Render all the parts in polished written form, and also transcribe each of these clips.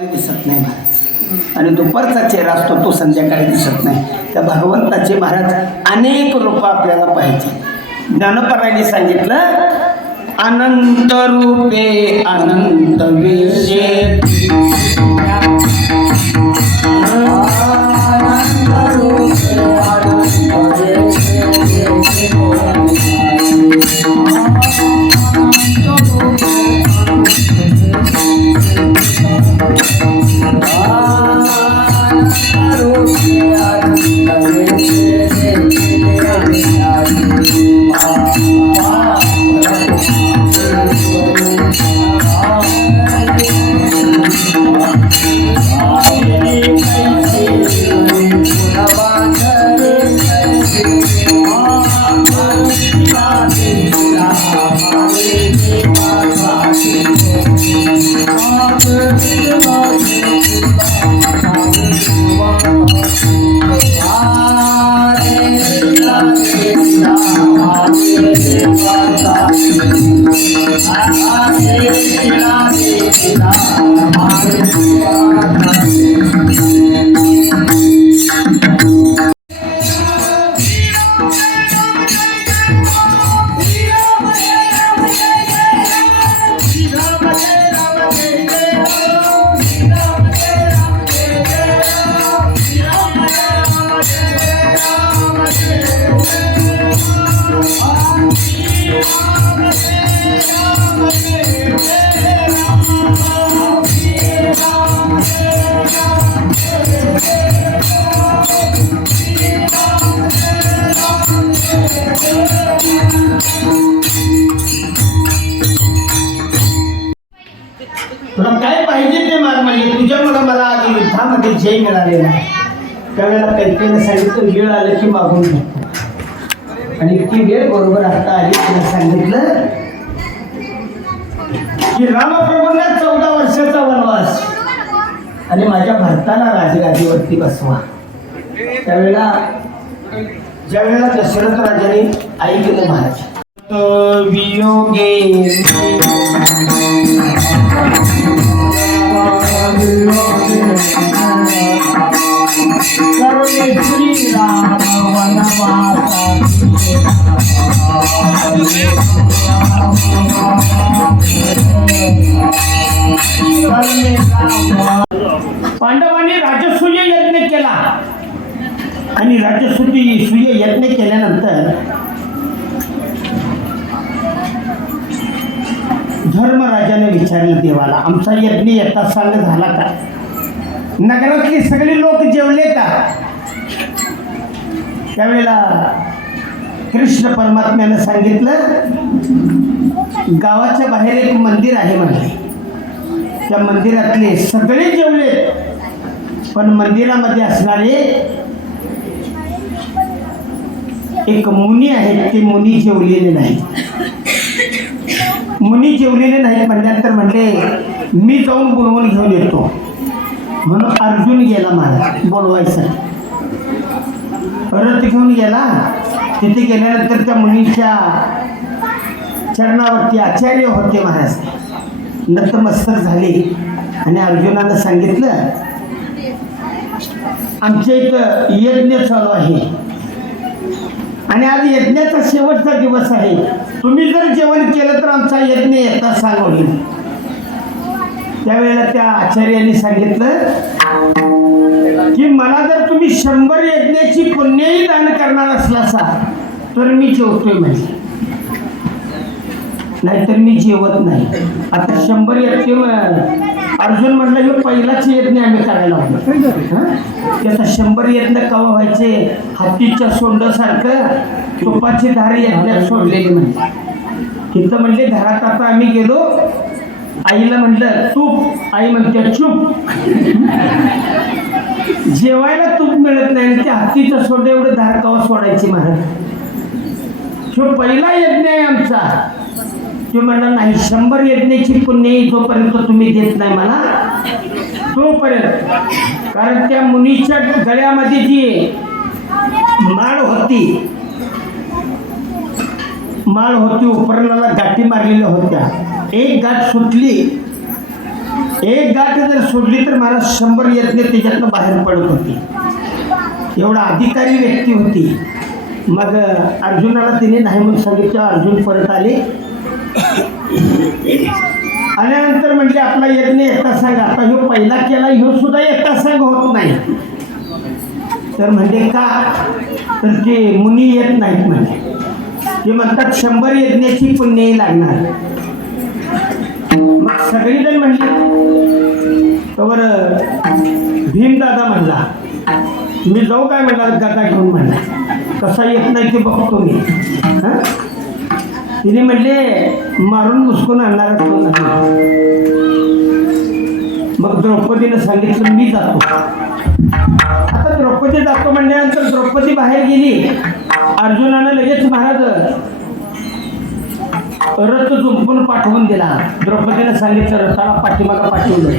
दिसत नाही महाराज आणि दुपारचा चेहरा असतो तो संध्याकाळी दिसत नाही. त्या भगवंताचे महाराज अनेक रूप आपल्याला पाहिजे. ज्ञानोबांनी सांगितलं अनंत रूपे अनंत वेशे तुला काय पाहिजे ते माग म्हणजे तुझ्यामुळे मला आज युद्धामध्ये जय मिळालेला आहे. त्यावेळेला कैकेयीने सांगितलं वेळ आलं की मागून घेतो आणि ती वेळ बरोबर आता आली. त्याने सांगितलं की रामप्रभूंना 14 वर्षाचा वनवास आणि माझ्या भरताला राजगादीवरती बसवा. त्यावेळेला ज्यावेळेला दशरथ राजाने ऐकलं महाराज वियोगे पांडवांनी राजसूय यज्ञ केला आणि राजसूय यज्ञ केल्यानंतर धर्मराजाने विचारलं देवाला, आमचा यज्ञ येता सांग झाला का? नगरातली सगळी लोक जेवले का? त्यावेळेला कृष्ण परमात्म्यानं सांगितलं, गावाच्या बाहेर एक मंदिर आहे म्हणले. त्या मंदिरातले सगळे जेवले, पण मंदिरामध्ये असणारे एक मुनी आहेत, ते मुनी जेवलेले नाही. मुनी जेवलेले नाहीत म्हटल्यानंतर म्हणले, मी जाऊन बोलवून घेऊन येतो. म्हणून अर्जुन गेला महाराज बोलवायचं. रथ घेऊन गेला. तिथे गेल्यानंतर त्या मुनीच्या चरणावरती आचार्य होते महाराज, नतमस्तक झाले आणि अर्जुनानं सांगितलं, आमच्या इथं यज्ञ चालू आहे आणि आज यज्ञाचा शेवटचा दिवस आहे. तुम्ही जर जेवण केलं तर आमचा यज्ञ येता सांग होईल. त्यावेळेला त्या आचार्यांनी सांगितलं की मला जर तुम्ही 100 यज्ञाची पुण्यही दान करणार असलासा तर मी जेवतोय म्हणजे, नाहीतर मी जेवत नाही. आता 100 यज्ञ अर्जुन म्हटलं हे पहिलाच यज्ञ आम्ही करायला होतो. त्याचा 100 यज्ञ कवा व्हायचे? हत्तीच्या सोंडासारखं तुपाची धार यज्ञात सोडलेली म्हणजे. तिथं म्हणले घरात आता आम्ही गेलो, आईला म्हटलं तूप, आई म्हणते चूप. जेवायला तूप मिळत नाही, त्या हत्तीचं सोंड एवढं धार कवा सोडायची महाराज? तो पहिला यज्ञ आहे आमचा. तो म्हणला नाही, 100 यज्ञाची पुण्य जोपर्यंत तुम्ही देत नाही मला तोपर्यंत. कारण त्या मुनीच्या गळ्यामध्ये जी माळ होती, उपरणाला गाठी मारलेल्या होत्या. एक गाठ सुटली, एक गाठ जर सोडली तर मला 100 यज्ञ त्याच्यातनं बाहेर पडत होती. एवढा अधिकारी व्यक्ती होती. मग अर्जुनाला तिने नाही म्हणून सांगितलं. अर्जुन परत आले. आल्यानंतर म्हटले आपला यज्ञ एकटा सांग. आता ह्यो पहिला केला, ह्यो सुद्धा एकटा सांग होत नाही. तर म्हणजे का? तर ते मुनी येत नाहीत म्हणजे. ते म्हणतात 100 यज्ञाची पुण्यही लागणार. मग सगळीजण म्हणले. तर भीमदादा म्हणला, मी जाऊ काय म्हणला? गदा घेऊन म्हणला. कसा येत नाही ते बघतो मी. तिने म्हणले मारून मुसकून आणणार असतो. मग द्रौपदीनं सांगितलं मी जातो. आता द्रौपदी जातो म्हणल्यानंतर द्रौपदी बाहेर गेली. अर्जुनानं लगेच महाराज रथ झुंपून पाठवून दिला. द्रौपदीनं सांगितलं रथाला पाठीमागा पाठवलं.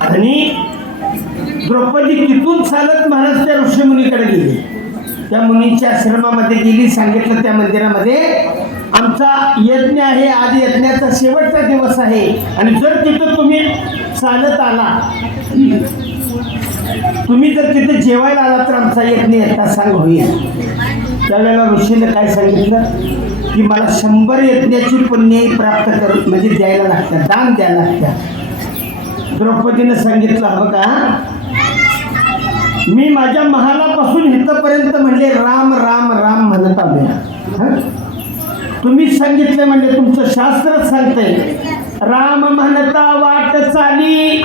आणि द्रौपदी तिथून चालत महाराज त्या ऋषीमुनीकडे गेली. त्या मुनीच्या आश्रमामध्ये गेली. सांगितलं त्या मंदिरामध्ये आमचा यज्ञ आहे, आज यज्ञाचा शेवटचा दिवस आहे आणि जर तिथं तुम्ही चालत आला, तुम्ही जर तिथे जेवायला आला तर आमचा यज्ञ येता सांग होईल. त्यावेळेला ऋषीने काय सांगितलं की मला 100 यज्ञाची पुण्यही प्राप्त कर म्हणजे द्यायला लागतं, दान द्यायला लागतं. द्रौपदीनं सांगितलं हवं का, मी माझ्या महालापासून इथपर्यंत म्हणले राम राम राम म्हणत आलो. तुम्ही सांगितलं म्हणजे तुमचं शास्त्रच सांगतंय राम म्हणता वाट चाली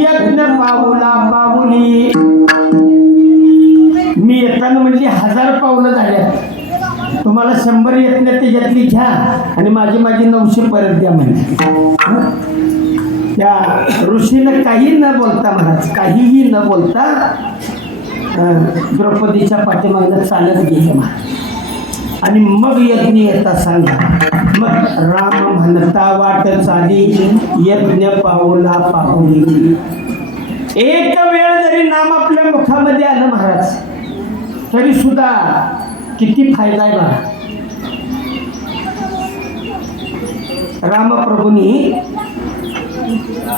यज्ञ पाऊला पाऊली. मी येताना म्हणजे 1000 पावलं झाल्या. तुम्हाला 100 यज्ञ त्याच्यातली घ्या आणि माझी 900 परत द्या म्हणजे. त्या ऋषीनं काही न बोलता महाराज, काहीही न बोलता द्रौपदीच्या पाठीमागं चालत गेले महाराज. आणि मग यज्ञ येता सांगा. मग राम म्हणता वाट चाली यज्ञ पाऊला पाऊली. एक वेळ जरी नाम आपल्या मुखामध्ये आलं महाराज तरी सुद्धा किती फायदा आहे बघा. रामप्रभूंनी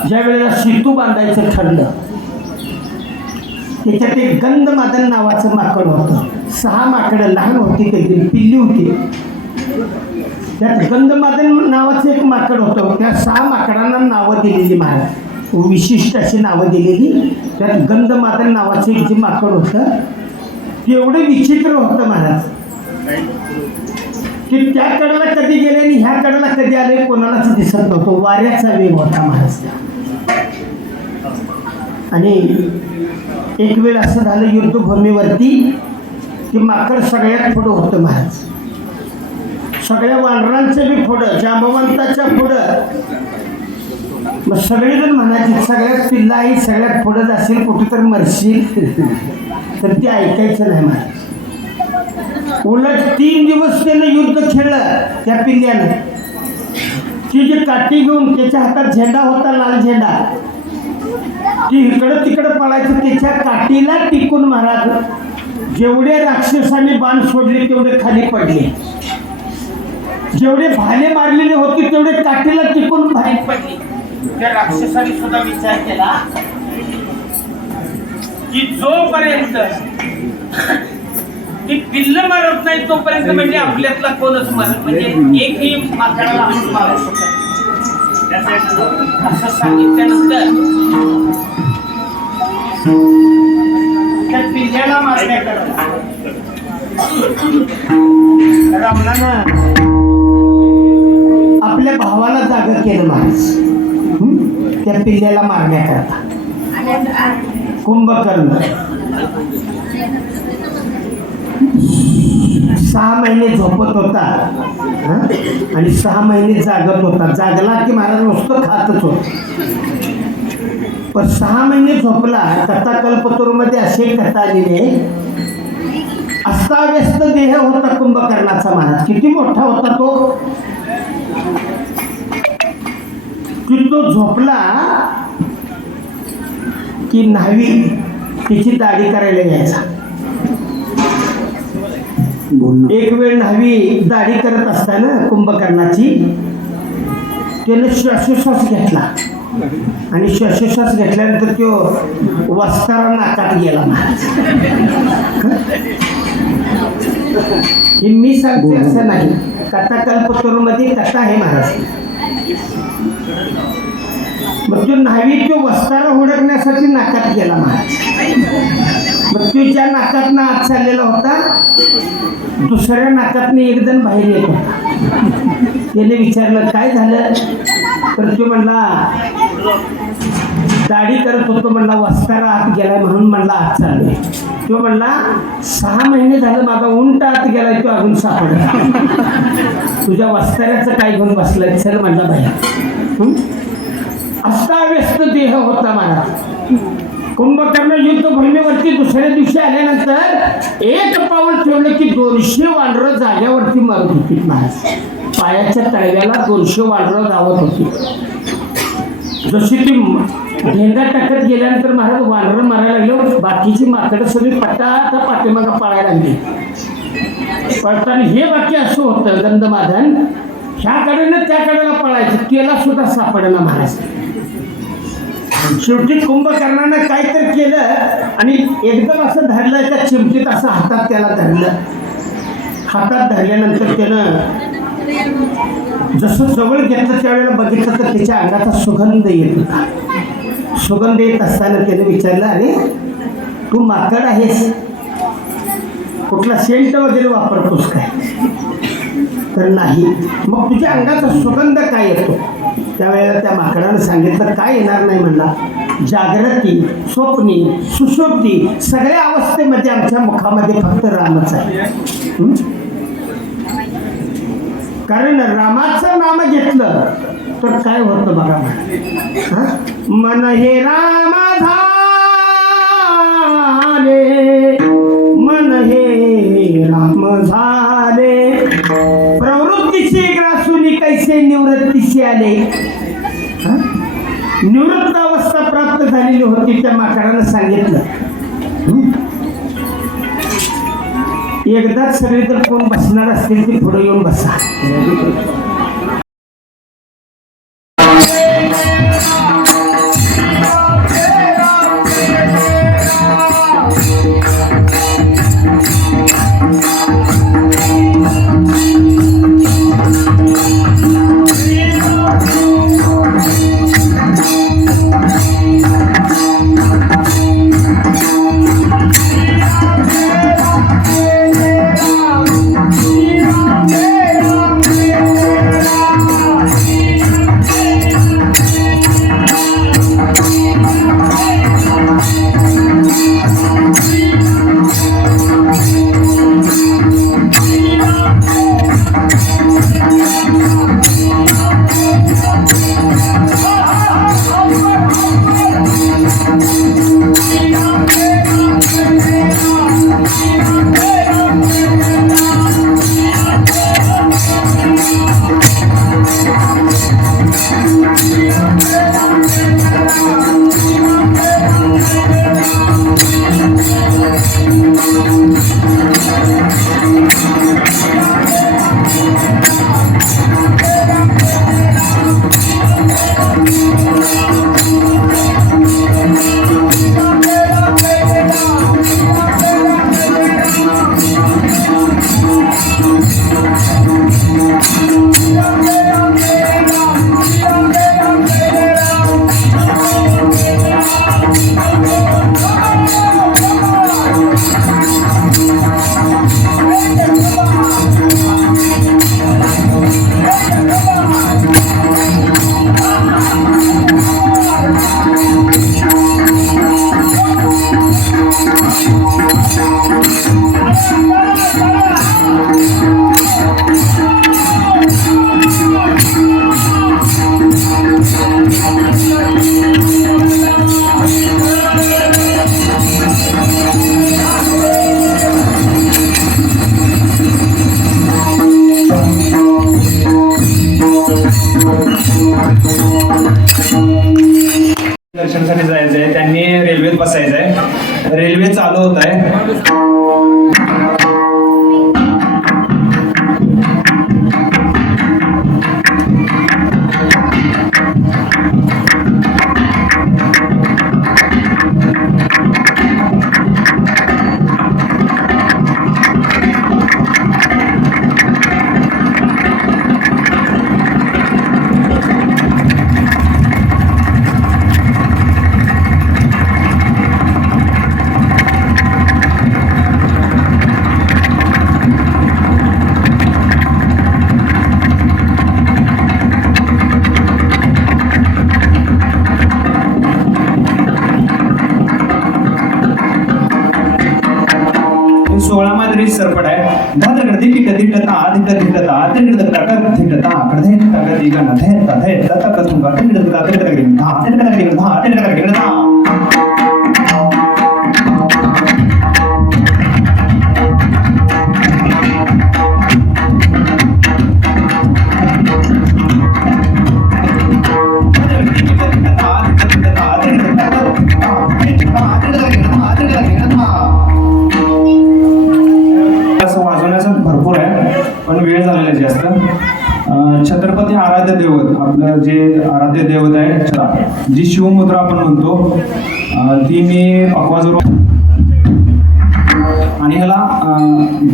ज्या वेळेला सेतू बांधायचं ठरलं, त्याच्यात एक गंधमादन नावाचं माकड होतं. 6 माकडं लहान होती, त्याची पिल्ली होती. त्यात गंधमादन नावाचं एक माकड होतं. त्या 6 माकडांना नावं दिलेली महाराज, विशिष्ट अशी नावं दिलेली. त्यात गंधमादन नावाचं एक जे माकड होतं ते एवढं विचित्र होतं महाराज. की त्या कडेला कधी गेले आणि ह्या कडेला कधी आले कोणालाच दिसत नव्हतं. वाऱ्याचा वेग होता महाराज. आणि एक वेळ असं झालं युद्धभूमीवरती की माकड सगळ्यात पुढं होतं महाराज. सगळ्या वानरांचं बी पुढं, जांबवंताच्या पुढं. मग सगळेजण म्हणायचे सगळ्यात पिल्ला आई सगळ्यात पुढं जाशील, कुठेतरी मरशील. तर ते ऐकायचं नाही महाराज. उलट 3 दिवस त्यानं युद्ध खेळलं त्या पिल्ल्यानं. ती जी काठी घेऊन त्याच्या हातात झेंडा होता, लाल झेंडा, ती इकडं तिकडं पळायचं. त्याच्या काठीला टिकून महाराज जेवढे राक्षसांनी बाण सोडले तेवढे खाली पडले. जेवढे भाले मारलेले होते तेवढे काठीला टिकून बाहेर पडले. त्या राक्षसांनी सुद्धा विचार केला की जोपर्यंत ती पिल्ल मारत नाही तोपर्यंत म्हणजे आपल्यातला कोणच मारत, म्हणजे एकही माकडाला मारू शकत असं सांगितल्यानंतर त्या पिल्ल्याला मारण्याकरता रावणानं आपल्या भावाला जाग केलं महाराज. त्या पिल्ल्याला मारण्याकरता कुंभकर्ण 6 महिने झोपत होता आणि 6 महिने जागत होता. जागला की महाराज नुसतं खातच होत. पण 6 महिने झोपला. कथा कल्पतरूमध्ये असे कथा आलेले. अस्ताव्यस्त देह होता कुंभकर्णाचा महाराज. किती मोठा होता तो की तो झोपला की न्हावी तिची दाढी करायला यायचा. एक वेळ न्हावी दाढी करत असताना कुंभकर्णाची त्याने श्वासोश्वास घेतला आणि श्वासोश्वास घेतल्यानंतर तो वस्तारा नाकात गेला महाराज. हे मी सांगते असं नाही, कथा कल्पतरूमध्ये कथा आहे महाराज. मग तो न्हावी तो वस्तारा हुडकण्यासाठी नाकात गेला महाराज. मग तो ज्या नाकात आत चाललेला होता दुसऱ्या नाकातनं एक जण बाहेर येत होता. त्याने विचारलं काय झालं, तर तो म्हणला दाढी करत होतो, म्हणला वस्तारा आत गेलाय म्हणून म्हणला आत चाललोय. तो म्हणला 6 महिने झालं माझा उंट आत गेलाय, तो अजून सापडला. तुझ्या वस्ताऱ्याचं काय घेऊन बसलाय, चल म्हणला बाहेर. अस्ताव्यस्त देह होता महाराज. कुंभकर्ण युद्धभूमीवरती दुसऱ्या दिवशी आल्यानंतर एक पाऊल ठेवलं की 200 वानरं जाग्यावरती मरत होती महाराज. पायाच्या तळव्याला 200 वानरं धावत होती. जशी ती ढेंगा टाकत गेल्यानंतर महाराज वानरं मारायला लागले. बाकीची माकडं सगळी पटाटा पाठीमागं पळायला लागली. पळताना हे बाकी असं होतं गंधमादन, ह्याकडेनं त्या कडेला पळायचं, त्याला सुद्धा सापडेना महाराज. शेवटी कुंभकर्णानं काय तर केलं आणि एकदम असं धरलं, त्या चिमटीत असं हातात त्याला धरलं. हातात धरल्यानंतर त्यानं जसं जवळ घेतलं त्यावेळेला बघितलं तर त्याच्या अंगाचा सुगंध येत होता. सुगंध येत असताना त्याने विचारलं, अरे तू माकड आहेस, कुठला सेंट वगैरे वापरतोस काय? तर नाही. मग तुझ्या अंगाचा सुगंध काय येतो? त्यावेळेला त्या माकडानं सांगितलं काय येणार नाही म्हणला. जागृती, स्वप्नी, सुषुप्ती सगळ्या अवस्थेमध्ये आमच्या मुखामध्ये फक्त रामच आहे. कारण रामाचं नाम घेतलं तर काय होतं बघा. मन हे राम झाले, मन हे राम झाले, प्रवृत्तीची ग्रासुनी कैसे निवृत्तीशी आले. निवृत्त अवस्था प्राप्त झालेली होती. त्या माकडानं सांगितलं. एकदाच सगळे जर कोण बसणार असतील ते पुढे येऊन बसा. दर्शनासाठी जायचंय, त्यांनी रेल्वेत बसायचंय, रेल्वे चालू होत आहे. सोळामध्ये सरपट आहे. धातकडे दिकिट दिटता दिट दिटता तिकडे तक दिटता कडे तक दिगन थे तथे तक तुंगा तिकडे तक तिकडे धा तिकडे धा तिकडे धा. भरपूर आहे पण वेळ झालेला आहे जास्त. छत्रपती आराध्य दैवत, आपलं जे आराध्य दैवत आहे, जी शिवमुद्रा आपण म्हणतो, ती मी पकवाजवर आणि ह्याला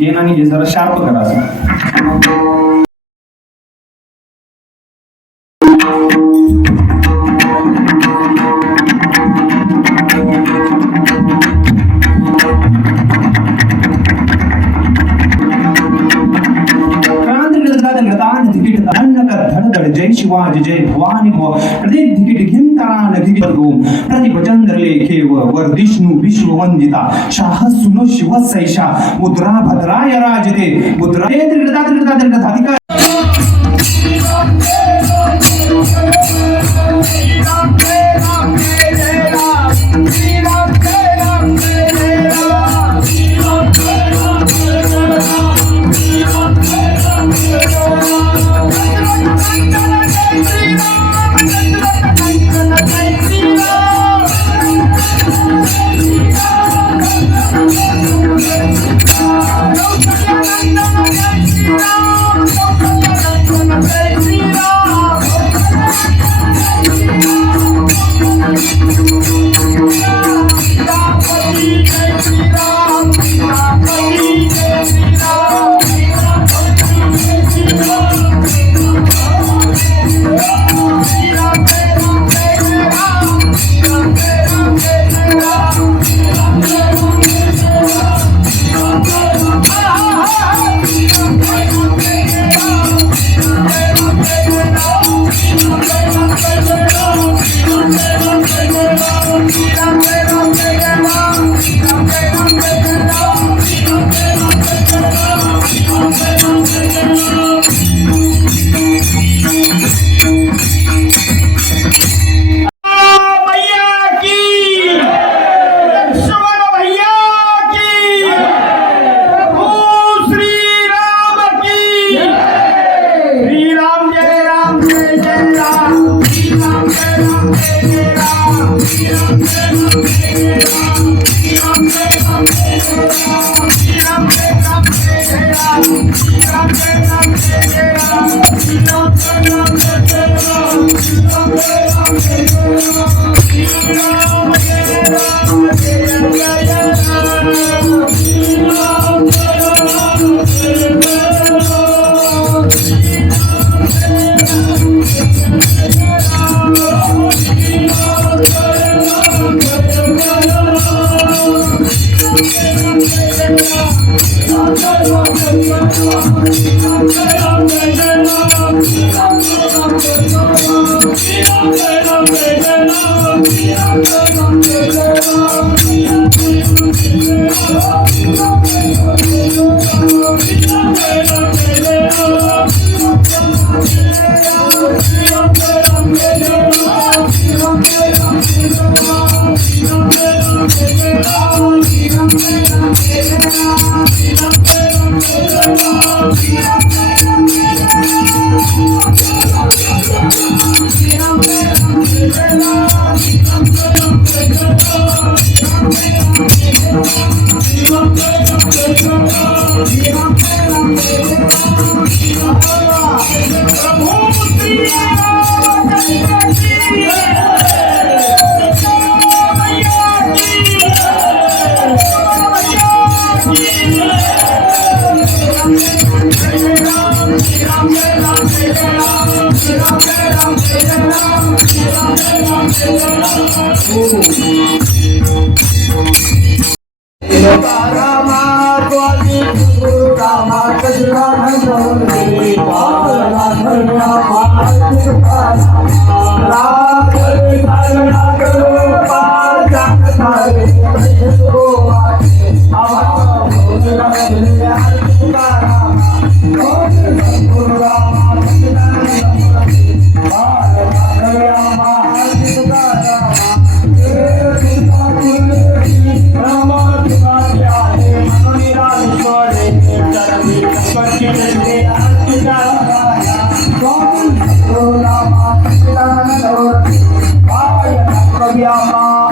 गेन आणि हे जरा शार्प करा असं. जय शिवाजी जय भवानी प्रतिभचंद्र लेखे वर्धिष्णु विश्ववंदिता शाह सुनो शिव सैषा मुद्रा भद्राय राजते मुद्रा Ram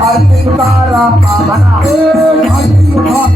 Arti Utara, Mana,